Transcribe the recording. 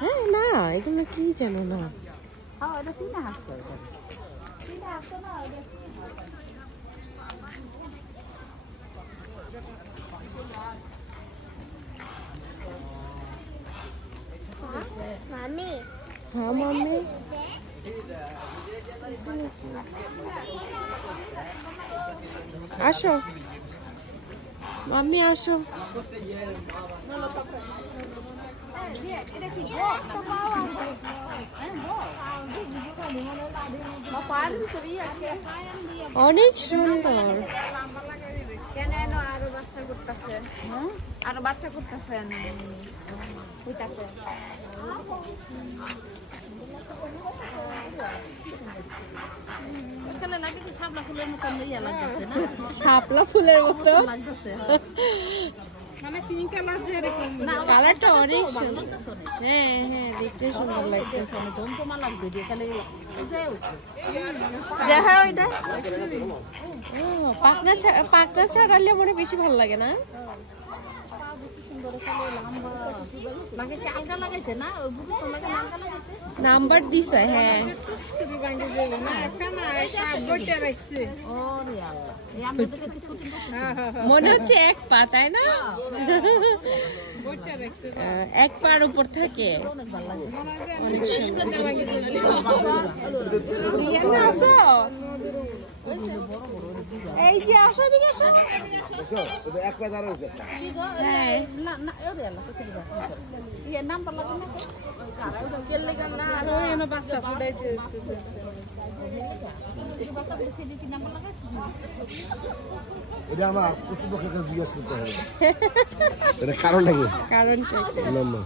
হ্যাঁ না এগুলো কি জানো না মামি হ্যাঁ মাম্মি আসো মাম্মি আসো অনেক সুন্দর কেন আরো বাচ্চা করতেছে আরো বাচ্চা করতেছে শাপলা ফুলের মতো কালারটা অনেক সুন্দর হ্যাঁ হ্যাঁ দেখতে সুন্দর লাগতেছে দেখা ওইটা পাকনা ছাড়ালে মনে বেশি ভালো লাগে না নাম্বার দিছে হ্যাঁ মনে হচ্ছে এক পা তাই না এক পার উপর থাকে অনেক এই যে আসো দিকে আসো এক পা দাঁড়ানো হ্যাঁ এটা আমার প্রতিপক্ষকে জিজ্ঞাসা করতে হবে কারণটা কি